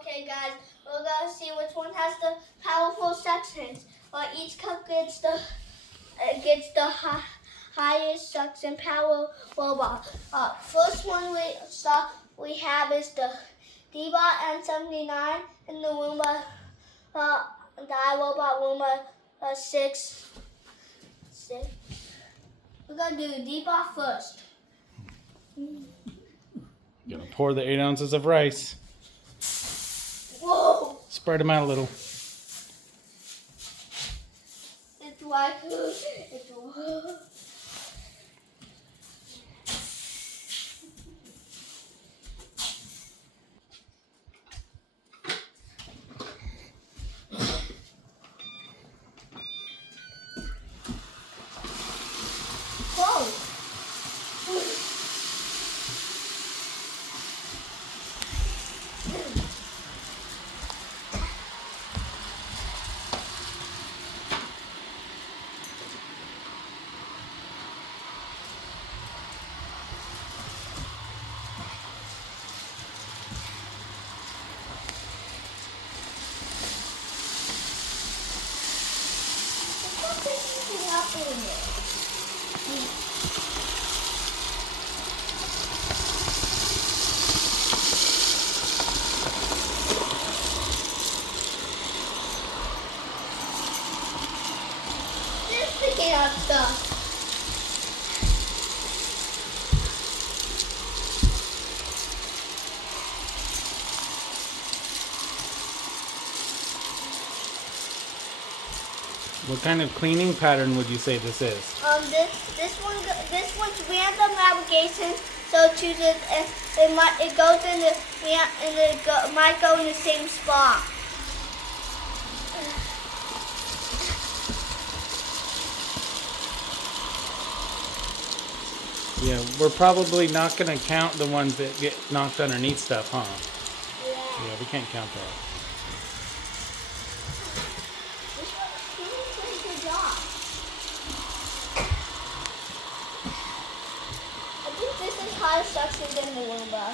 Okay, guys, we're gonna see which one has the powerful suctions. Each cup gets the highest suction power robot. First one we have is the Deebot N79 and the Roomba, the iRobot Roomba 6. We're gonna do Deebot first. You're gonna pour the 8 ounces of rice. Whoa! Spread them out a little. It's like whoa! Picking up stuff. What kind of cleaning pattern would you say this is? This one's random navigation. So choose it. It goes in the might go in the same spot. Yeah, we're probably not gonna count the ones that get knocked underneath stuff, huh? Yeah. Yeah, we can't count that. This one's doing a pretty good job. I think this is higher suction than the Roomba.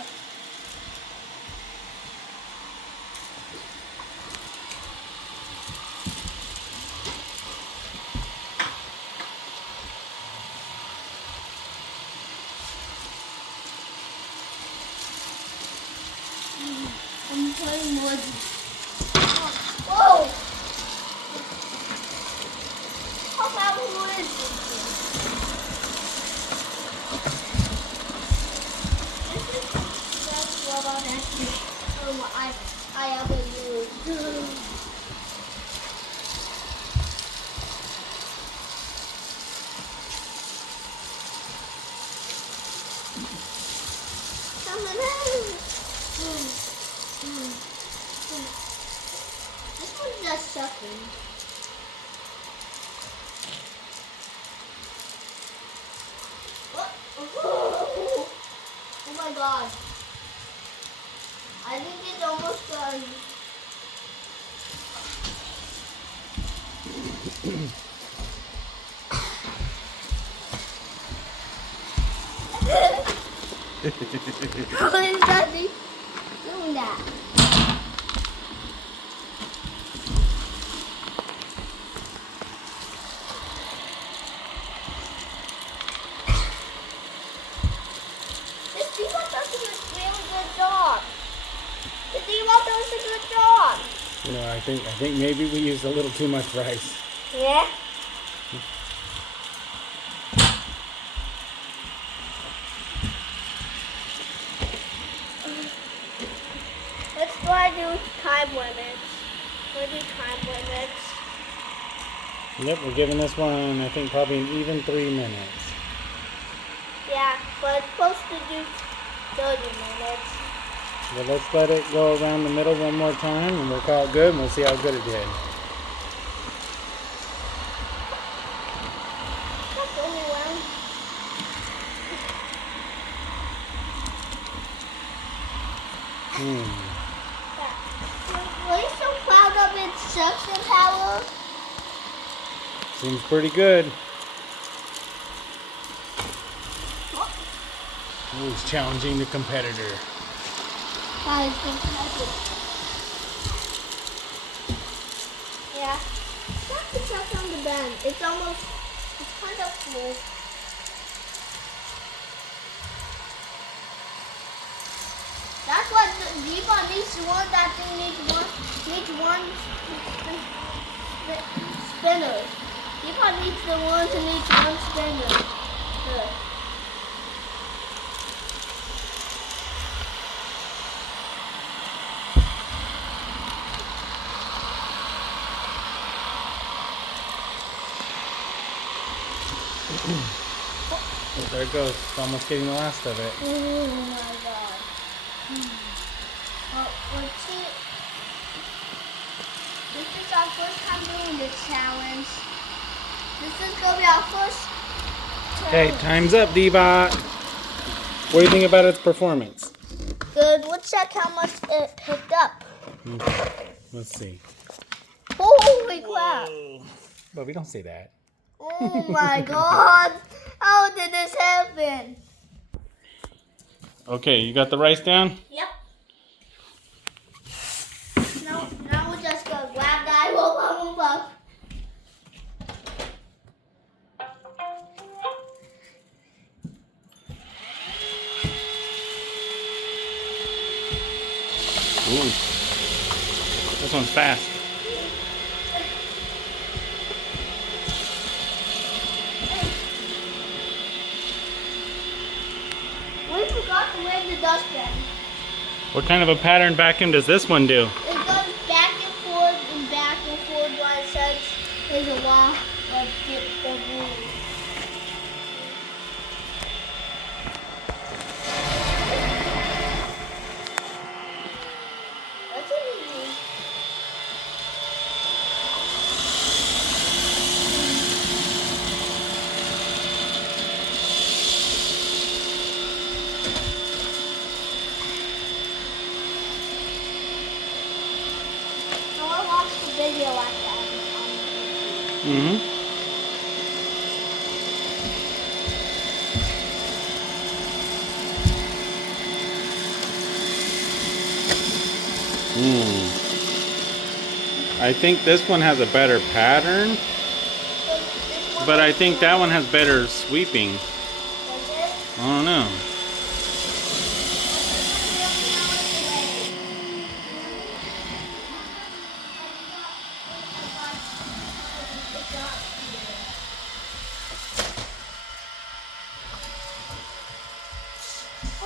I'm putting more. Whoa! How powerful is this thing? This is the best robot I ever used. Coming out. This one's just sucking. Oh my god. I think it's almost done. How is that doing that? This Deebot does a really good job. The Deebot does a good job. You know, I think maybe we used a little too much rice. Yeah. Let's try to do time limits. We'll do time limits. Yep, we're giving this one, I think, probably an even 3 minutes. Yeah, but it's supposed to do 30 minutes. Well, let's let it go around the middle one more time and we'll call it good and we'll see how good it did. That's only one. Are you so proud of its suction power? Seems pretty good. Always challenging the competitor. Guys, Yeah. Start to check on the bend. It's kind of full. That's what the Deebot needs one. That thing needs one spinner. Deebot needs the one to need one spinner. Good. Oh, there it goes. It's almost getting the last of it. Oh my god. Well, let's see. This is our first time doing this challenge. This is going to be our first challenge. Okay, time's up, Deebot. What do you think about its performance? Good. Let's check how much it picked up. Okay, let's see. Holy crap. But we don't say that. Oh my god. How did this happen? Okay, you got the rice down? Yep. Now we're just going to grab that. Roomba. Ooh. This one's fast. We forgot to wear the dustbin. What kind of a pattern vacuum does this one do? It goes back and forth while it says there's a lot of glue. What's it mean? I want to watch the video like that. Mm-hmm. I think this one has a better pattern, but I think that one has better sweeping. I don't know.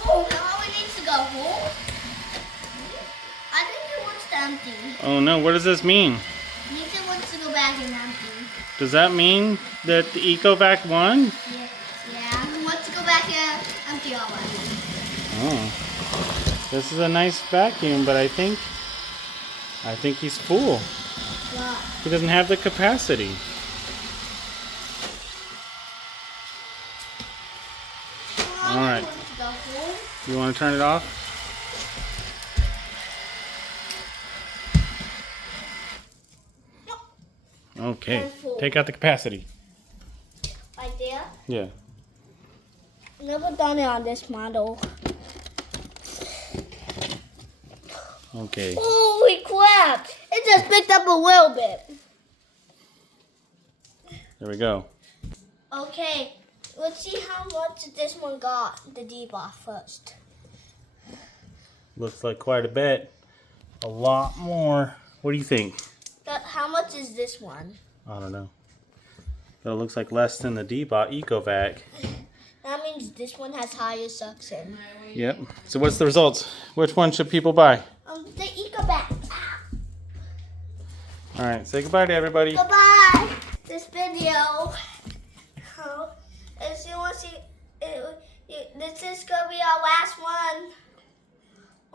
Oh, now it needs to go home. I think it wants to empty. Oh no, what does this mean? I think it wants to go back and empty. Does that mean that the Ecovac won? Yeah, it wants to go back and empty already. Oh. This is a nice vacuum, but I think he's full. But He doesn't have the capacity. All right. wants to go home. You want to turn it off? Okay. Take out the capacity. Right there. Yeah. Never done it on this model. Okay. Holy crap! It just picked up a little bit. There we go. Okay, let's see how much this one got, the Deebot first. Looks like quite a bit. A lot more. What do you think? How much is this one? I don't know. But it looks like less than the Deebot Ecovac. That means this one has higher suction. Yep. So what's the results? Which one should people buy? The Ecovac. All right. Say goodbye to everybody. Goodbye. This video. As you want to see, this is gonna be our last one.